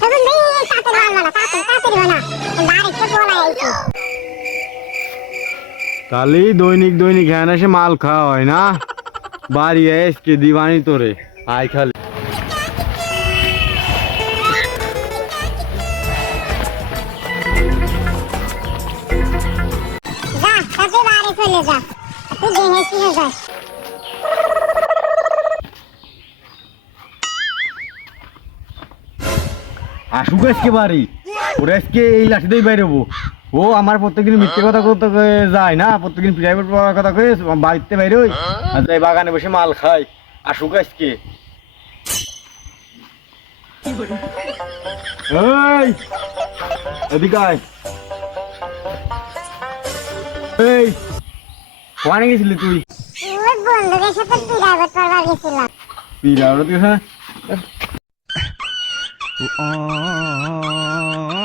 তখন কালি দৈনিক দৈনিক হ্যাঁ এসে মাল খাওয়া হয় না? বাড়ি এসকে দিবানি তোরে। আয় খালি। চলে যা। তুই দেখে হয়ে যায় আসুক আজকে বাড়ি। ওরা আজকে এই লাঠি দিয়ে বাইরেবো। ও আমার প্রত্যেকদিন মিথ্যে কথা করতে যায় না প্রত্যেকদিন প্রাইভেট পড়ার কথা কয়ে বাড়িতে বাইরে ওই আর যাই বাগানে বসে মাল খাই। আসুক আজকে। এই এদিকে আয়। এই ওখানে গেছিলি তুই? বন্ধুদের সাথে পিরাগত করবার গেছিলাম। পিলা ওরা Oh.